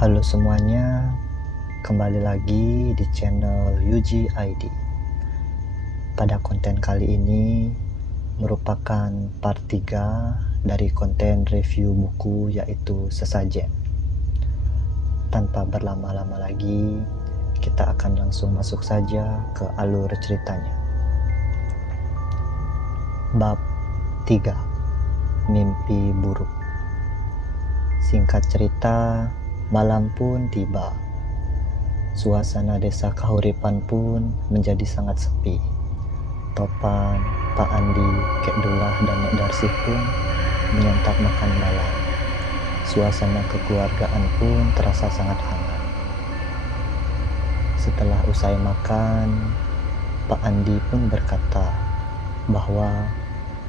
Halo semuanya, kembali lagi di channel Yuji ID. Pada konten kali ini merupakan part 3 dari konten review buku yaitu Sesajen. Tanpa berlama-lama lagi, kita akan langsung masuk saja ke alur ceritanya. Bab 3, Mimpi Buruk. Singkat cerita, malam pun tiba. Suasana desa Kahuripan pun menjadi sangat sepi. Topan, Pak Andi, Kek Dullah, dan Nek Darsih pun menyantap makan malam. Suasana kekeluargaan pun terasa sangat hangat. Setelah usai makan, Pak Andi pun berkata bahwa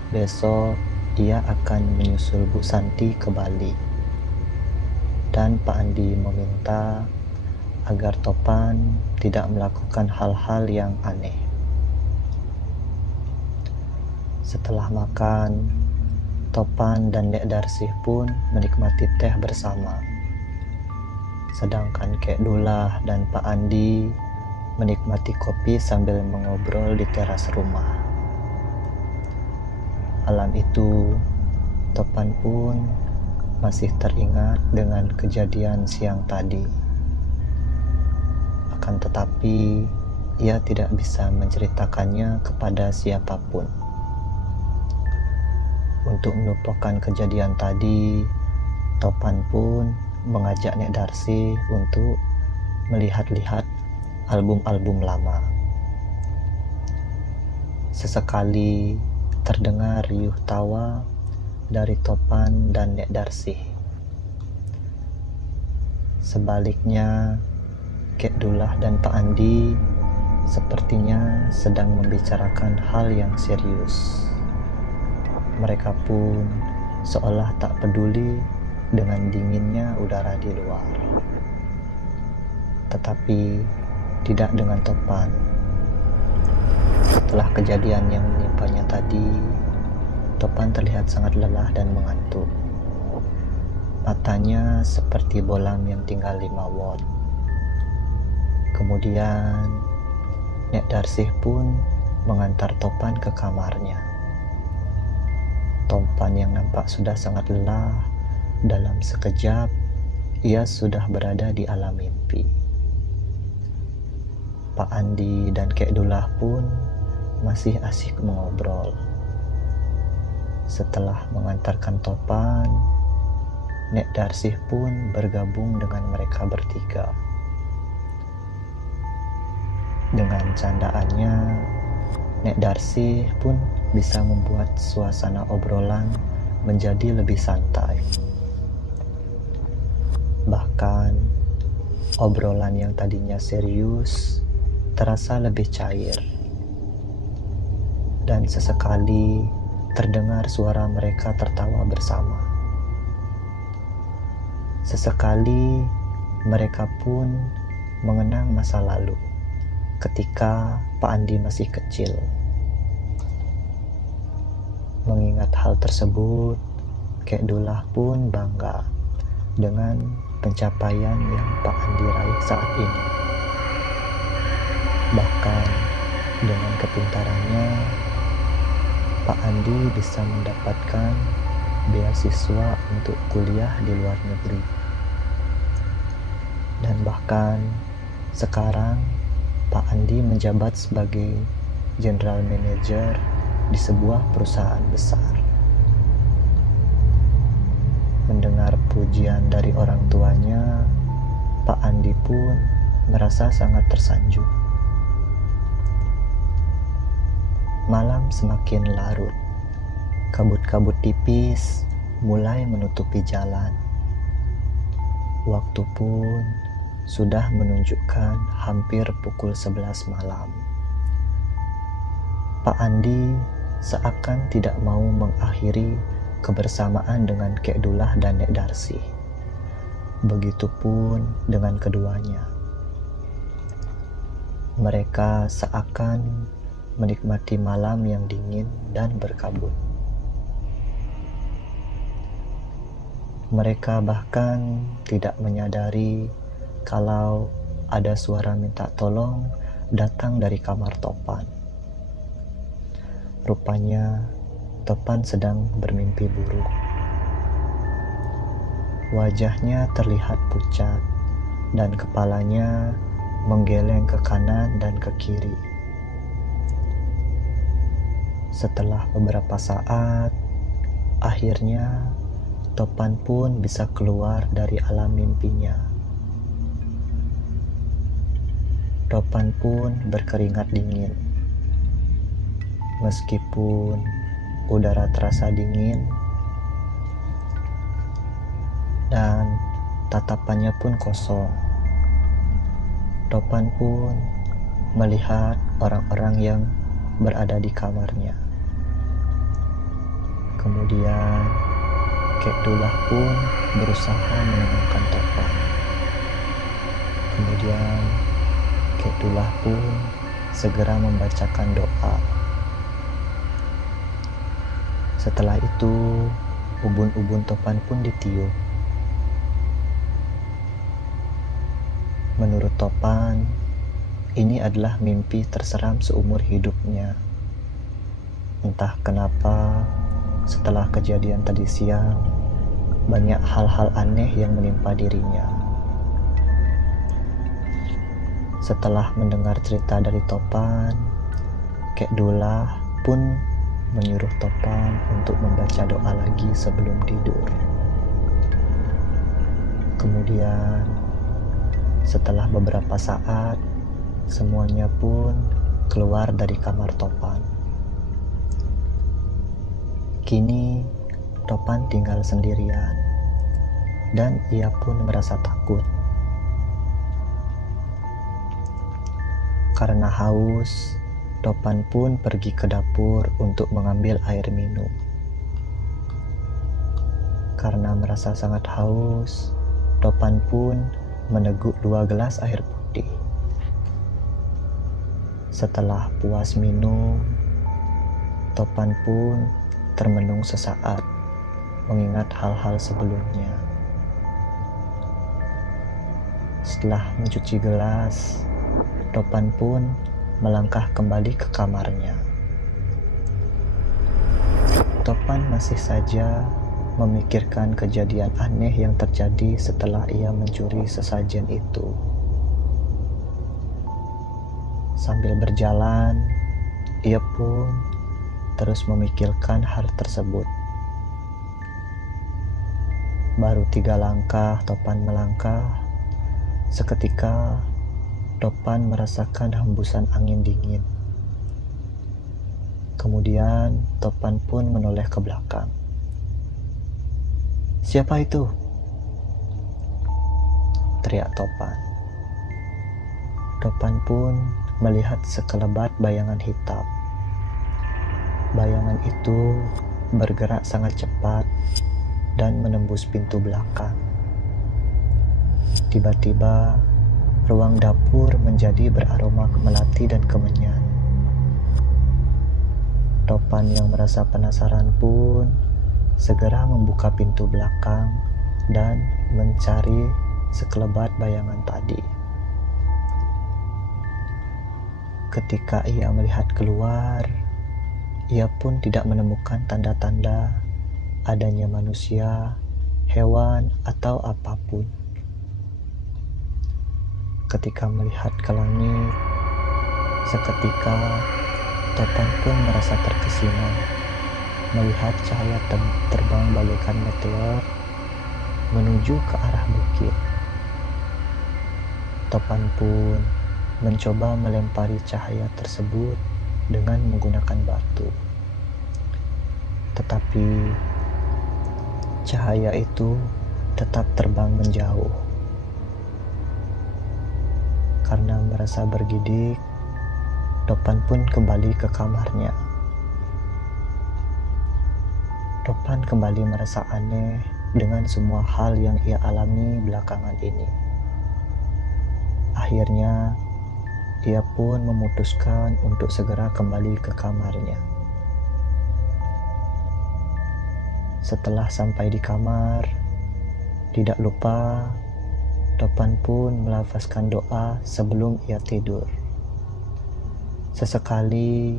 besok ia akan menyusul Bu Santi ke Bali. Dan Pak Andi meminta agar Topan tidak melakukan hal-hal yang aneh. Setelah makan, Topan dan Nek Darsih pun menikmati teh bersama. Sedangkan Kek Dullah dan Pak Andi menikmati kopi sambil mengobrol di teras rumah. Malam itu, Topan pun masih teringat dengan kejadian siang tadi. Akan tetapi, ia tidak bisa menceritakannya kepada siapapun. Untuk melupakan kejadian tadi, Topan pun mengajak Nek Darsih untuk melihat-lihat album-album lama. Sesekali terdengar riuh tawa dari Topan dan Nek Darsih. Sebaliknya, Kek Dullah dan Pak Andi sepertinya sedang membicarakan hal yang serius. Mereka pun seolah tak peduli dengan dinginnya udara di luar. Tetapi tidak dengan Topan. Setelah kejadian yang menimpanya tadi, Topan terlihat sangat lelah dan mengantuk. Matanya seperti bolam yang tinggal 5 watt. Kemudian Nek Darsih pun mengantar Topan ke kamarnya. Topan yang nampak sudah sangat lelah, dalam sekejap ia sudah berada di alam mimpi. Pak Andi dan Kek Dullah pun masih asyik mengobrol. Setelah mengantarkan Topan, Nek Darsih pun bergabung dengan mereka bertiga. Dengan candaannya, Nek Darsih pun bisa membuat suasana obrolan menjadi lebih santai. Bahkan, obrolan yang tadinya serius terasa lebih cair. Dan sesekali terdengar suara mereka tertawa bersama. Sesekali mereka pun mengenang masa lalu ketika Pak Andi masih kecil. Mengingat hal tersebut, Kek Dullah pun bangga dengan pencapaian yang Pak Andi raih saat ini. Bahkan dengan kepintarannya, Pak Andi bisa mendapatkan beasiswa untuk kuliah di luar negeri. Dan bahkan sekarang Pak Andi menjabat sebagai General Manager di sebuah perusahaan besar. Mendengar pujian dari orang tuanya, Pak Andi pun merasa sangat tersanjung. Malam semakin larut. Kabut-kabut tipis mulai menutupi jalan. Waktu pun sudah menunjukkan hampir pukul 11 malam. Pak Andi seakan tidak mau mengakhiri kebersamaan dengan Kek Dullah dan Nek Darsih. Begitupun dengan keduanya. Mereka seakan menikmati malam yang dingin dan berkabut. Mereka bahkan tidak menyadari kalau ada suara minta tolong datang dari kamar Topan. Rupanya Topan sedang bermimpi buruk. Wajahnya terlihat pucat dan kepalanya menggeleng ke kanan dan ke kiri. Setelah beberapa saat, akhirnya Topan pun bisa keluar dari alam mimpinya. Topan pun berkeringat dingin. Meskipun udara terasa dingin dan tatapannya pun kosong, Topan pun melihat orang-orang yang berada di kamarnya. Kemudian Kek Dullah pun berusaha menenangkan Topan. Kemudian Kek Dullah pun segera membacakan doa. Setelah itu, ubun-ubun Topan pun ditiup. Menurut Topan, ini adalah mimpi terseram seumur hidupnya. Entah kenapa, setelah kejadian tadi siang, banyak hal-hal aneh yang menimpa dirinya. Setelah mendengar cerita dari Topan, Kek Dullah pun menyuruh Topan untuk membaca doa lagi sebelum tidur. Kemudian, setelah beberapa saat, semuanya pun keluar dari kamar Topan. Kini, Topan tinggal sendirian, dan ia pun merasa takut. Karena haus, Topan pun pergi ke dapur untuk mengambil air minum. Karena merasa sangat haus, Topan pun meneguk 2 gelas air putih. Setelah puas minum, Topan pun termenung sesaat, mengingat hal-hal sebelumnya. Setelah mencuci gelas, Topan pun melangkah kembali ke kamarnya. Topan masih saja memikirkan kejadian aneh yang terjadi setelah ia mencuri sesajen itu. Sambil berjalan, ia pun terus memikirkan hal tersebut. Baru 3 langkah Topan melangkah, seketika Topan merasakan hembusan angin dingin. Kemudian Topan pun menoleh ke belakang. "Siapa itu?" teriak Topan. Topan pun melihat sekelebat bayangan hitam. Bayangan itu bergerak sangat cepat dan menembus pintu belakang. Tiba-tiba, ruang dapur menjadi beraroma melati dan kemenyan. Topan yang merasa penasaran pun segera membuka pintu belakang dan mencari sekelebat bayangan tadi. Ketika ia melihat keluar, ia pun tidak menemukan tanda-tanda adanya manusia, hewan, atau apapun. Ketika melihat ke langit, seketika Topan pun merasa terkesima melihat cahaya terbang bagaikan meteor menuju ke arah bukit. Topan pun mencoba melempari cahaya tersebut dengan menggunakan batu. Tetapi cahaya itu tetap terbang menjauh. Karena merasa bergidik, Topan pun kembali ke kamarnya. Topan kembali merasa aneh dengan semua hal yang ia alami belakangan ini. Akhirnya, ia pun memutuskan untuk segera kembali ke kamarnya. Setelah sampai di kamar, Tidak lupa, Topan pun melafazkan doa sebelum ia tidur. Sesekali,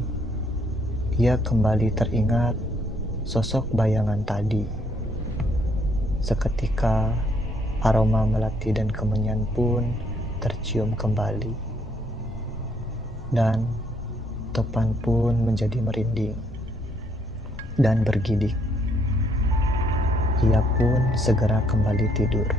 ia kembali teringat sosok bayangan tadi. Seketika, aroma melati dan kemenyan pun tercium kembali. Dan Topan pun menjadi merinding dan bergidik. Ia pun segera kembali tidur.